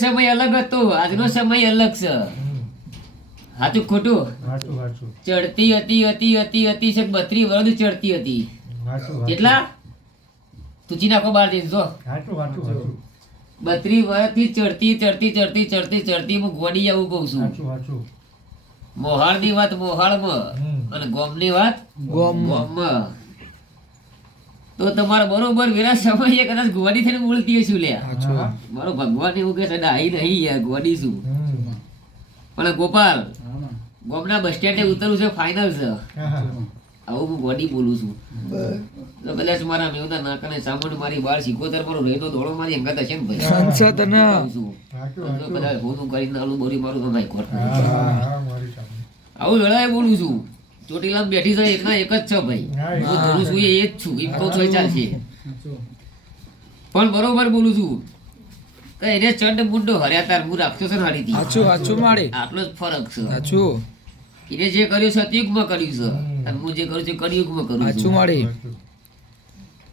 સમય અલગ હતો. આજનો સમય અલગ છે. હાચું ખોટું? ચડતી હતી હતી હતી હતી છે. બત્રી વર્ષ ચડતી હતી. કેટલા? તુચી નાખો બાર જઈને જો. હાચું હાચું હાચું. બત્રી વર્ષથી ચડતી ચડતી ચડતી ચડતી ચડતી હું ગોડી આવું કહું છું. હાચું હાચું. મોહાળની વાત મોહાળમાં. અને ગોમની વાત ગોમમાં ગોમમાં. તો તમારે બરોબર વેરા સમયે કદાચ ગોડી થઈને બોલતી હશું લે મારો ભગવાન એવું કે છે ડાહી નહીં યાર ગોડી શું પણ ગોપાલ ગોમના બસ સ્ટેન્ડે ઉતરવું છે ફાઇનલ છે. આવું હું ગોડી બોલું છું. તો કદાચ મારા મેવના નાકને સાંભળ મારી બાર સિકોતર પર રહેતો દોડો મારી અંગત હશે ને ભાઈ? સંસદ ને કદાચ હું કરીને આલુ બોરી મારું તો નહીં. આવું વેળાએ બોલું છું. ચોટીલામાં બેઠી જાય એકના એક જ છે ભાઈ. હું ધરું છું એ જ છું એમ કહું છું ચાલશે પણ બરોબર બોલું છું. કે એને ચંડ મુંડો હર્યા તાર હું રાખતો છે હાડી. આછું સાચું માડી આટલો જ ફરક છે. આછું એને જે કર્યું છે સતયુગમાં કર્યું છે. અને હું જે કરું છું એ કળિયુગમાં કરું છું. માડી હાચું.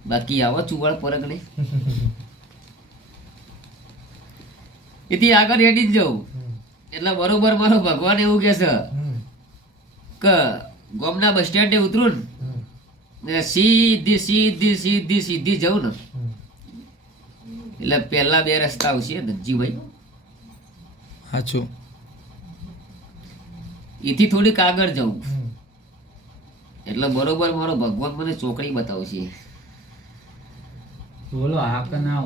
બાકી આવો ચુવાળ ફરક નહીં એથી આગળ હેડી જ જાઉં. એટલે બરોબર મારો ભગવાન એવું કે છે કે ગોમના બસ સ્ટેન્ડે ઉતરું ને સીધી સીધી સીધી સીધી જવું ને. એટલે પહેલા બે રસ્તા આવશે ધનજીભાઈ સાચું એથી થોડીક આગળ જવું એટલે બરોબર મારો ભગવાન મને ચોકડી બતાવશે. બોલો આ કે ના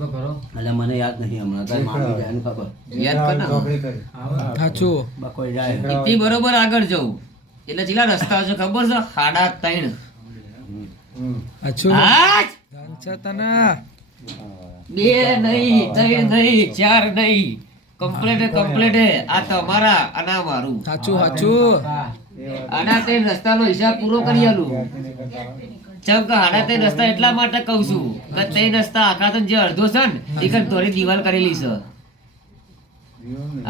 તો કરો. એટલે મને યાદ નહીં હમણાં. તારી મામી જાય ખબર. યાદ કર. ને. સાચું બકોઈ જાય. એથી બરોબર આગળ જાઉં. એટલે ચેલા રસ્તા છે ખબર છે? હાડા ત્રણ. હમ. સાચું આજ! સંસદ ને બે નહીં ત્રણ નહીં ચાર નહીં. Complete complete. આ તમારા અને મારું. સાચું સાચું આના તે રસ્તાનો હિસાબ પૂરો કરી આલું. ચમ કે આના તે રસ્તા એટલા માટે કહું છું કે તે રસ્તા આખા તો જે અડધો છે ને એ કઈ થોડી દિવાલ કરેલી છે.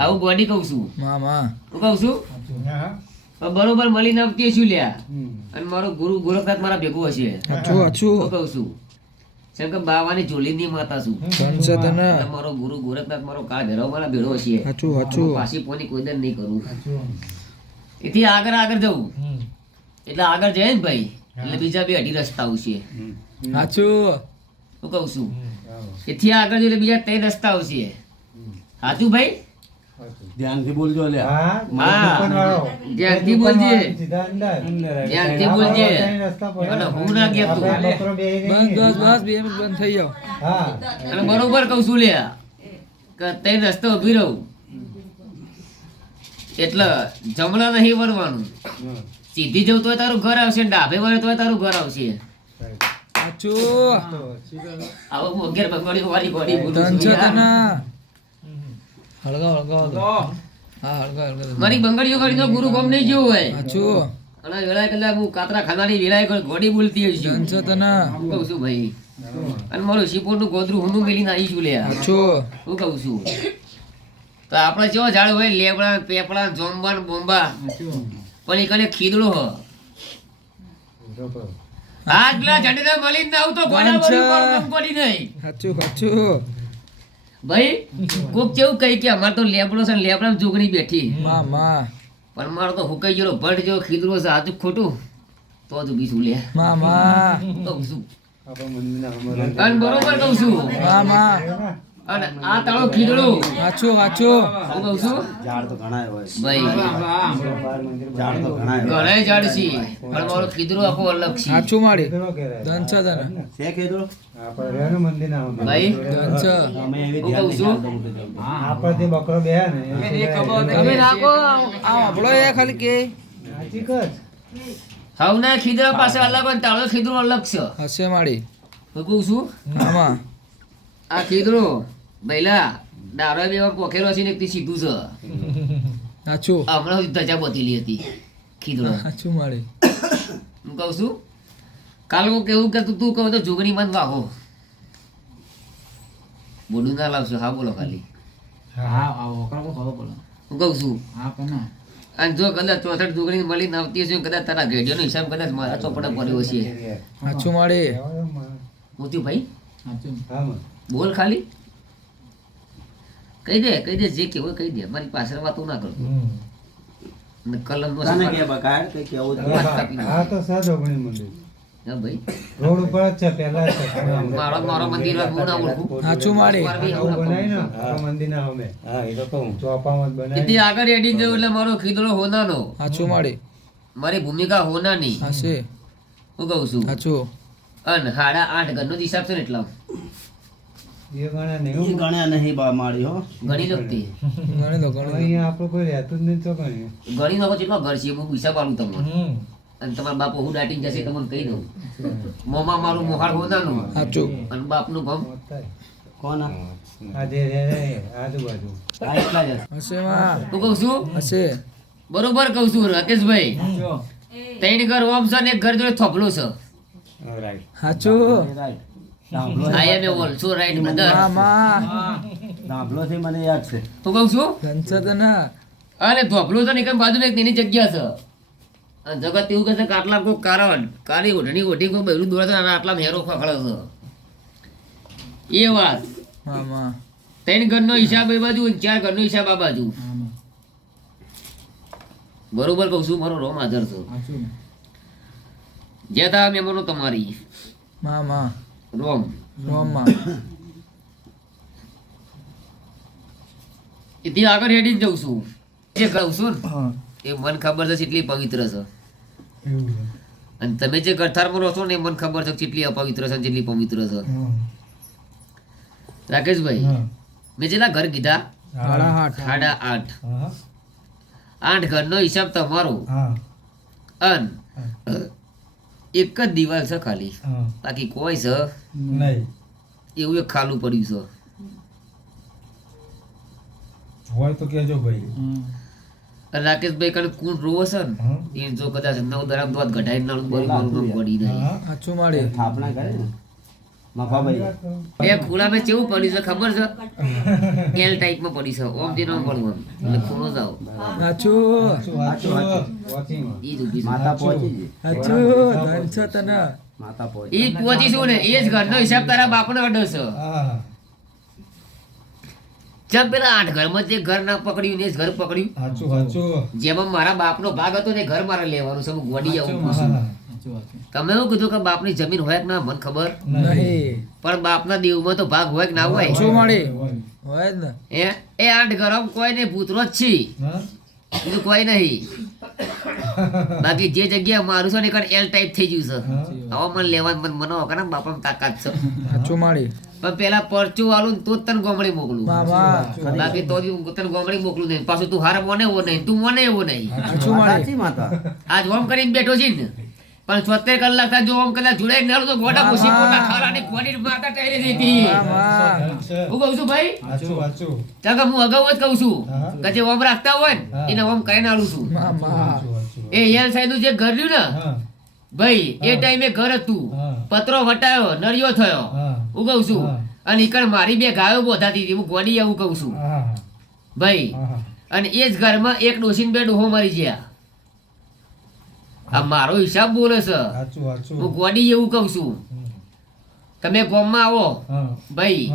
આવું ગોડી કહું છું. મામા હું કહું છું? બરોબર મળી નવતી છું લ્યા. અને મારો ગુરુ ગોરખનાથ મારા ભેગો હશે. સાચું હું કહું છું. જેમ કે બાવાની જોલીની માતા છું સંસદ મારો ગુરુ ગોરખનાથ મારો કા ભેરો મારા ભેળો હશે. સાચું સાચું પાછી પોની કોઈ દર નહીં કરું. એથી આગળ આગળ જવું. એટલે આગળ જાય ને ભાઈ. એટલે બીજા બે અઢી રસ્તા આવશે. સાચું હું કહું છું. એથી આગળ જઈએ એટલે બીજા ત્રણ રસ્તા આવશે. સાચું ભાઈ. ધ્યાનથી બોલજો લે હા. ધ્યાનથી બોલજે. ધ્યાનથી બોલજે. અને હું ના કે તું બસ બસ બસ બે મિનિટ બંધ થઈ જાવ હા. અને બરોબર કહું છું લે કે તે રસ્તો ઊભી રહું. એટલે જમણા નહીં વળવાનું. સીધી જવું તોય તારું ઘર આવશે ડાબે વળે તોય તારું ઘર આવશે. સાચું. આવો હું અગિયાર બંગડીઓ વાળી ગોળી બોલું છું. હળગાવ હળગાવ. હા હળગાવ હળગાવ મારી બંગડીઓ ગાડીનો ગુરુ ગોમ નહીં જેવું હોય. સાચું અને વેળા કલાક હું કાતરા ખાનારી વેળાએ કોઈ ઘોડી બોલતી હોય સંસદ ને. તને કહું છું ભાઈ. અને મારું શીપોરનું ગોદરું હું મેલીને આવીશું લે. સાચું હું કહું છું. તો આપણે કેવો ઝાડ હોય લેબડા પેપડા જોંબા બોમ્બા પણ એ કને ખીદડો હ. પેલા આટલા ઝાડીને મળીને આવું તો. વળી કોણ પડી નહીં? સાચું સાચું. ભાઈ કોક કેવું કહી કે અમારે તો લેબડો છે ને લેબડામાં જોગણી બેઠી. મામા પણ મારો તો હુકાઈ ગયો ભટ જેવો ખીદરો છે આજુ ખોટું. તો જ બીજું લે. બરોબર કહું છું. મામા અને આ તાળો ખીદડો વાંચો વાંચો હું કહું છું? ઝાડ તો ઘણા હોય. ભાઈ. ઝાડ તો ઘણા હોય. ઘણા ઝાડ છે પણ મારો ખીદડો આખો અલગ છે. સાચું કહેવાય. સંસદ છે આપણે ભાઈ. અમે એવી હું કહું. આપણે તે બકરો બેહ્યા ને એ સિવાય તમે નાખો આ આપણો એ ખાલી કે. સાચી કચ. હવના ખીદડા પાસે અલગ તાળો ખીદડો અલગ છે. હશે માડી હું કહું છું? મામા આ ખીદડો ભઈલા દારો બે પોખેરો છે ને એકથી સીધું છે. સાચું હમણાં ધજા પતેલી હતી ખીદડો સાચું મારે. હું કહું છું કાલ હું કેવું કે તું તું કહું તો જોગણી મન વાહો. બોડું ના લાવશો હા બોલો ખાલી. હા કહું છું હા અને જો કદાચ ચોસઠ જોગણી મળી આવતી હશે કદાચ તારા ઘેડિયાનો હિસાબ કદાચ મારા ચોપડા પડ્યો છે સાચું માડી કહેવાય ભાઈ સાચું હા, માં. બોલ ખાલી. કહી દે કહી દે જે કે હોય કહી દે. મારી પાછળ વાતો ના કરતો. હમ. કલમ કે બકાય કઈ કેવું તો મંદિર. હા ભાઈ. રોડ ઉપર જ છે પહેલા છે. મારો મારો મંદિર હું ના ઓળખું ને. ચોપામાં આગળ એડી ગયો એટલે મારો ખીદડો હોનાનો. માળી મારી. ભૂમિકા હોનાની. હાશે હું કહું છું. સાચું અને સાડા આઠ ઘરનો જ હિસાબ છે ને એટલા એ નહીં ગણ્યા નહીં બા માળી હો. ગણી દો ગણી અહીંયા આપણું કોઈ રહેતું જ નહીં તો કઈ ઘણી લોકો કેટલો ઘર છે બહુ હિસાબ આલું તમને. અને તમારા બાપો હું દાટીને જશે તમને કહી દઉં. મોમાં મારું મોહાળ હોનાનું. સાચું. અને બાપનું ગમ. કોણ આજુબાજુ. આ એટલા જ હશે. માં. હું કહું છું? હશે. બરોબર કહું છું રાકેશભાઈ. ત્રણ ઘર ઓમ છે ને એક ઘર જોડે થોપલો છે. સાચું રાઈટ એ ઓલસો રાઈટ બ્રધરમાં માં ડાભલો થી મને યાદ છે. હું કહું છું? ધનસર તો ના. અરે ધોપલો છે ને બાજુ તેની જગ્યા છે. જગત એવું કહે કે આટલા કોઈ કારણ કાળી ઓઢણી ઓઢી કોઈ બૈરું દોડે અને આટલા હેરો ખખડે છે. એ વાત. ત્રણ ઘરનો હિસાબ એ બાજુ અને ચાર ઘરનો હિસાબ આ બાજુ. બરોબર કહું છું મારો રોમ હાજર છો. જ્યાં જે તા તમારી. માં માં. રોમ રોમમાં એથી આગળ હેડી જઉં છું. જે કહું છું એ મન ખબર છે કેટલી પવિત્ર છે. અને તમે જે ગરથારમાં રહો છો ને એ મને ખબર છે કેટલી અપવિત્ર છે કેટલી પવિત્ર છે. રાકેશભાઈ. મેં જેટલા ઘર કીધા? સાડા આઠ. આઠ. ઘરનો હિસાબ તમારો. અન એક જ દિવાલ છે ખાલી. બાકી કોઈ છે? નહીં. એવું એક ખાલું પડ્યું છે. હોય તો કેજો ભાઈ. અને રાકેશભાઈ કણ કુણ રોવો છે ને? એ જો કદાચ નવ દરામ દોત ઘટાઈ નાનું બોલી મારું પડી નહીં આછું માળી સ્થાપના કરે ને? મફાભાઈ એ ખૂણામાં કેવું પડ્યું છે ખબર છે? એલ ટાઈપમાં પડી છે. ઓમથી નામ પડવું એટલે ખૂણો જાઓ સાચું વાંચો, વાંચો. વોચિંગમાં. ઈ જ છે. માતા પહોંચી ગઈ. સાચું ધનસર તો ના માતા પહોંચી ઈ પહોંચીશું ને? એ જ ઘરનો હિસાબ તારા બાપનો અડો છે. જેમ પેલા આઠ ઘરમાં જે ઘર ના પકડ્યું ને એ ઘર પકડ્યું. જેમાં મારા બાપનો ભાગ હતો ને ઘર મારે લેવાનું છે. હું ગોડી આવું છે. તમે એવું કીધું કે બાપની જમીન હોય કે ના મને ખબર. નહીં. પણ બાપના દેવમાં તો ભાગ હોય કે ના હોય? શું માળી હોય. ને. એ એ આઠ ઘરમાં કોઈ નહીં ભૂતરો જ છે. બીજું કોઈ નહીં. બાકી જે જગ્યા મારું છે ને એ એલ ટાઈપ થઈ ગયું છે. હવે મને લેવા મને મને વખત બાપામાં તાકાત છે. સાચું માળી પણ પેલા પરચું વાળું ને તો જ તને ગોમડી મોકલું. બાકી તો બી તને ગોમડી મોકલું નહીં. પાછું તું હાર મને એવો નહીં તું મને એવો નહીં. આજ ઓમ કરીને બેઠો છે ને. પણ છોતેર કલાક થાય જો આમ કલાક જોડાઈ ના તો ગોડા પૂછી પોતા ખાવાની ગોડી માતા ટેરી દીધી. હું કહું છું ભાઈ? વાંચો, વાંચો. હું અગાઉ જ કહું છું કે જે ઓમ રાખતા હોય ને એને ઓમ કરીને આલું છું. એ યલ સાહેબ જે ઘર રહ્યું ને ભાઈ એ ટાઈમે ઘર હતું. પત્રો વટાયો નળિયો થયો. હા. કહું છું. અને ઈકણ મારી બે ગાયો બોધાતી હતી. હું ગોડી એવું કહું છું. ભાઈ અને એ જ ઘરમાં એક ડોસીન બે ડોહો મરી ગયા. આ મારો હિસાબ બોલે છે. હું ગોડી એવું કહું છું. તમે ગોમમાં આવો. ભાઈ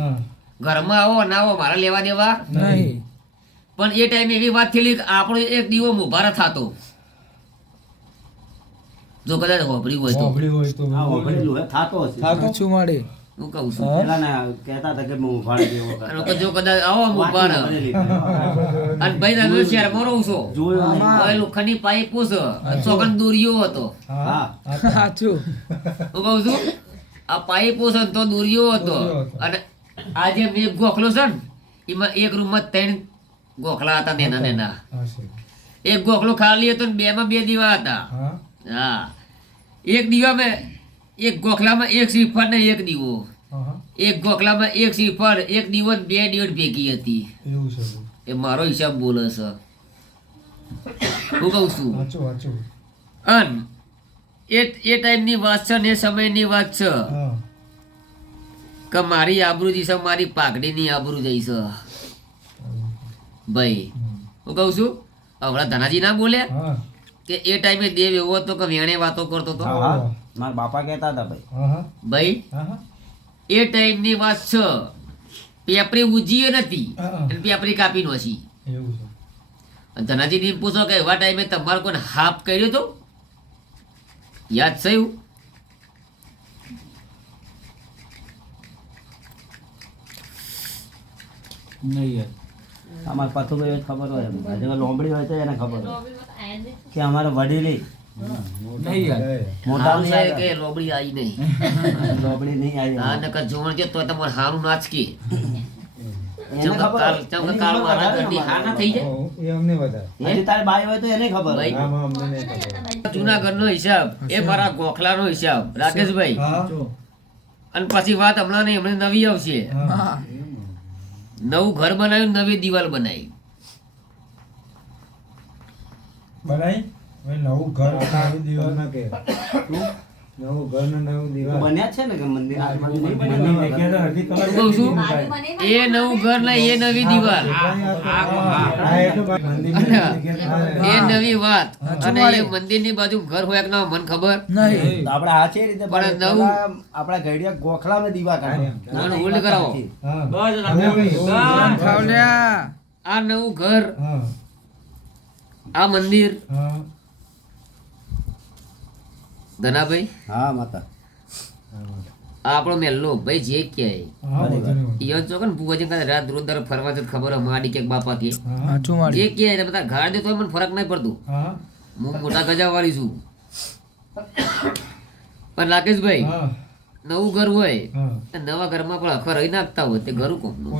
ઘરમાં આવો ના આવો મારા લેવા દેવા. નહીં. પણ એ ટાઈમે એવી વાત થયેલી કે આપણો એક દીવો મુભાર થતો. જો કદાચ હોભળી હોય તો. હોભળી હોય તો. થાતો થાતો? છું માળી હું કહું છું પેલા ને કહેતા હતા કે જો કદાચ આવો હતી. અને ભાઈ તમે શહેરમાં રહું છો? અને ચોકન દોરીઓ હતો. હા. હા. સાચું. હું કહું છું આ પાઇપો છે ને તો હતો. અને આ જે મેં ગોખલો છે ને એમાં એક રૂમમાં ત્રણ ગોખલા હતા નેના નેના. એક ગોખલો ખાલી હતો ને બે માં બે દીવા હતા. હા. એક દીવા દીવામાં એક ગોખલામાં એક શ્રીફળ ને એક દીવો. એક ગોખલામાં એક શ્રીફળ એક દીવો ને બે દીવટ ભેગી હતી. એવું છે એ મારો હિસાબ બોલે છે. હું કહું છું. અન એ એ ટાઈમની વાત છે ને એ સમયની વાત છે. કે મારી આબરૂ જઈ છે મારી પાઘડીની આબરૂ જઈ છે. ભાઈ હું કહું છું? હમણાં ધનાજી ના બોલ્યા. કે એ ટાઈમે દેવ એવો હતો કે વેણે વાતો કરતો હતો. મારા બાપા કહેતા હતા ભાઈ. હા, હા. ભાઈ હા, હા. એ ટાઈમની વાત છે. પેપરી ઉજીએ નથી. અને પેપરી કાપી નોશી એવું છે. અને ધનાજીને પૂછો કે એવા ટાઈમે તમારે કોઈ હાફ કર્યો તો? યાદ થયું નહીં યાર અમારે પથુભાઈ ખબર હોય લોમડી હોય તો એને ખબર હોય. કે અમારે વડીલી લોબડી આવી નહીં. લોમડી નહીં આવી આ નકર જોણ જો તો તમારે હારું નાચ કે. ના તો એને ખબર. ભાઈ. હોય. આમાં અમને નહીં ખબર. જુનાગઢનો હિસાબ. એ મારા ગોખલાનો હિસાબ. રાકેશભાઈ. અને પછી વાત હમણાં નહીં હમણાં નવી આવશે. નવું ઘર બનાવ્યું નવી દિવાલ બનાવી. બનાવી? નવું ઘર નવી દીવાલ ના કે? નવું ઘર ને નવું દિવાલ. બન્યા છે ને કે મંદિર? એ નવું ઘર ને એ નવી દીવાલ. એ નવી વાત. અને એ મંદિરની બાજુ ઘર હોય કે ના મને ખબર. નહીં. આપણે આ છે રીતે પણ નવું- આપણા ઘડિયા દીવા કાઢે. મને હોલ્ડ કરાવો. બસ આ નવું ઘર. આ મંદિર. ધનાભાઈ? હા માતા. આપણો મેલ્લો ભાઈ જે ક્યાંય વાંધો નહીં, વાંધો ઈવન કાંઈ રાત રોજ દર ફરવા જત ખબર માડી કે બાપા કે. જે ક્યાંય તાર ઘાડ દે તો મને ફરક નહીં પડતું. હું. મોટા ગજાવાળી છું. પણ રાકેશભાઈ નવું ઘર હોય નવા ઘરમાં પણ અખર રહી નાખતા હોય તે ઘર કોમનું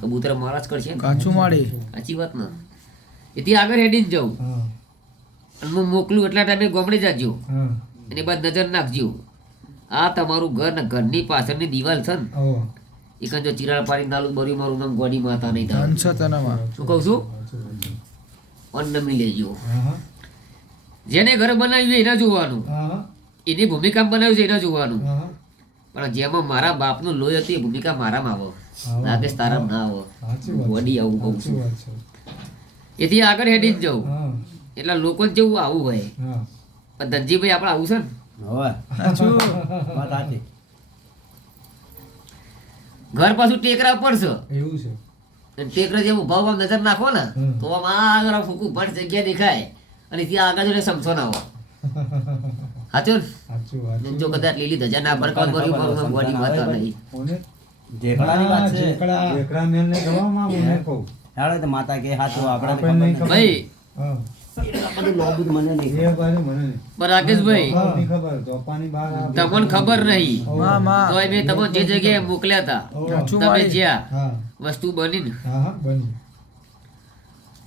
કબૂતર મારા જ કરશે કાચું માળી સાચી વાત ના. એથી આગળ હેડીને જાઉં. હા. અને હું મોકલું એટલા ટાઈમે ગોમડે જાજો. એની બાદ નજર નાખજો. આ તમારું ઘર ને ઘરની પાછળની દિવાલ છે ને. એ કંજો જો ચિરાડ પાડી નાલું બર્યું મારું નામ ગોડી માતા નહીં થાય. શું કહું છું. અન્નમી લેજો. જેને ઘર બનાવ્યું છે એના જોવાનું. એની ભૂમિકા બનાવ્યું છે એના જોવાનું. પણ જેમાં મારા બાપનું લોહી હતી એ ભૂમિકા મારામાં આવો. રાકેશ તારા ના આવો. વડી ગોડી આવું કહું છું. એથી આગળ હેડી જ જવું એટલે લોકો જેવું આવું હોય. પણ ધનજીભાઈ આપણે આવું છે ને? ઘર પાછું ટેકરા પડશે એવું છે. ટેકરા જેવું ઊભા નજર નાખો ને તો આમ આગળ ફૂકું પણ જગ્યા દેખાય. અને ત્યાં આગળ જોડે સમસો ના હોય. સાચું સાચું ને? જો કદાચ લીલી ધજા ના ભડકાવ કર્યું મારું નામ વાત નહીં. કોને? વાત છે. જેકડા જેકડા મેલને ગવામાં હું? કહું. હેડો તો માતા કે હાથો આપણે. ભાઈ તમને ખબર નહીં. હોવ. માં માં તો મેં જે જગ્યાએ મોકલ્યા હતા તમે જ્યાં વસ્તુ બની ને. હા હા બની.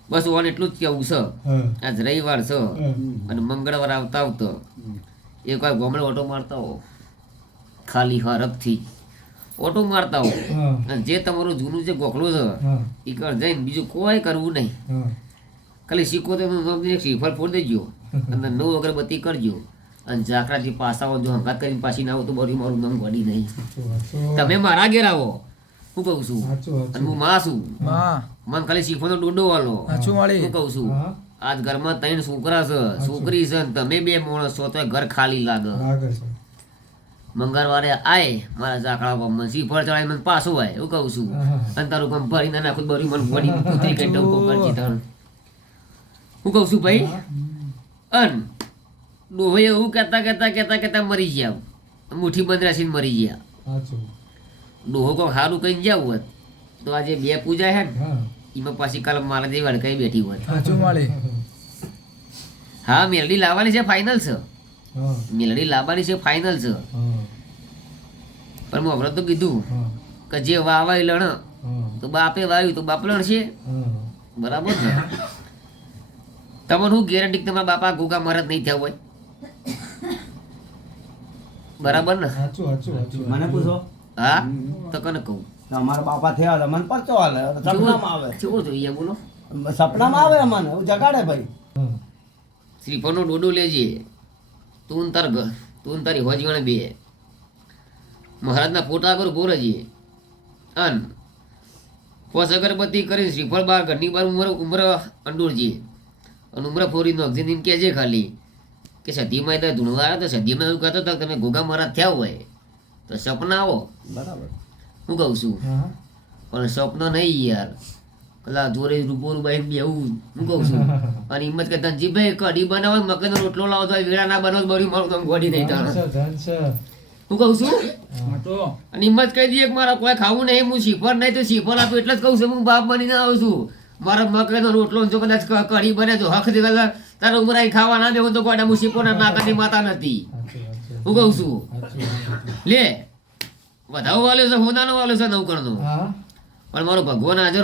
બસ ઓન એટલું જ કેવું છે. આજ રવિવાર છે. અને મંગળવાર આવતા આવતો. એક વાર ગોમડે ઓટો મારતા હો ખાલી હરખથી. ઓટો મારતા હો. જે તમારું જૂનું જે ગોખલું છે એ જઈને બીજું કોઈ કરવું નહીં. ખાલી શીખો તો શ્રીફળ ફોડી દેજો. અંદર નવ અગરબત્તી કરજો. અને ઝાકરાથી પાસાઓ જો હંગાત કરીને પાછી ના આવો તો બધું મારું નામ ગોડી નહીં. તમે મારા ઘેર આવો. હું કહું છું. અને હું માં છું. મને ખાલી શીખવાનો ડોડો વાલો હું કહું છું. આજ ઘરમાં ત્રણ છોકરા છે. છોકરી છે તમે બે માણસ છો તો ઘર ખાલી લાગે. મંગળવારે આય મારા ઝાકડા ગામમાં શ્રીફળ ચડાવી મને પાછું આય. એવું કહું છું. અને તારું કામ ભરીને નાખું બધું મને ભરી પુત્રી કઈ કરજી તાણ હું કહું છું ભાઈ અન ડોહે એવું કહેતા કહેતા કહેતા કહેતા મરી ગયા. મુઠ્ઠી બંધ રાખીને મરી ગયા. ડોહો કોઈ સારું કઈ જાવ હોત તો આજે બે પૂજા હે. ને એમાં પાછી કાલ મારા જેવી વડકાઈ બેઠી હોત. હા મેલડી લાવવાની છે ફાઇનલ છે. મેલડી લાવવાની છે ફાઇનલ છે. પણ મેં હમણાં તો કીધું કે જે વાવાય લણ તો બાપે વાવ્યું તો બાપ લણશે. હા. બરાબર ને તમને હું ગેરંટી તમારા બાપા ગોગા મહારાજ નહીં થયા હોય? બરાબર ને? સાચું સાચું સાચું. મને પૂછો? હા? તો કને કહું? અમારા બાપા થયા હતા. મને પરચો હાલે સપનામાં આવે. કેવો જોઈએ બોલો. સપનામાં આવે અમને. હું જગાડે ભાઈ. શ્રીફળનો ડોડો લેજે તું તાર તું તારી હોજગણે બે. મહારાજના ફોટા આગળ ગોરજે અન પોસ અગરબત્તી કરી શ્રીફળ બાર ઘરની બાર ઉમર ઉમર અંડોરજે અને ઉમર ફોરી નોખજે એમ કહેજે ખાલી કે સદીમાં તો ધૂણવા આવ્યો તો સદીમાં એવું કહેતો હતો તમે ગોગા મહારાજ થયા હોય તો સપના આવો. બરાબર. હું કહું છું. પણ સપનો નહીં યાર. પેલા જોરે રૂપો રૂપાઈ બેવું હું કહું છું. અને હિંમત કે ધનજીભાઈ કઢી બનાવો મકઈનો રોટલો લાવો તો વેળા ના બનાવો બરી મારું તમે ગોડી નહીં છે. હું કહું છું? અને હિંમત કહી દઈએ કે મારા કોઈ ખાવું નહીં હું શીફર નહીં તો શીફર આપું એટલે જ કહું છું હું બાપ બનીને આવું છું. મારા મકઈનો રોટલો જો કદાચ કઢી બને તો હક દે કદાચ તારે ઉમરાઈ ખાવા ના દેવું તો ગોડા હું શીફોના નાકાની માતા નથી. હું કહું છું. લે વધાવો વાલ્યો છે હોદાનો વાલ્યો છે નવકરનો પણ મારો ભગવાન હાજર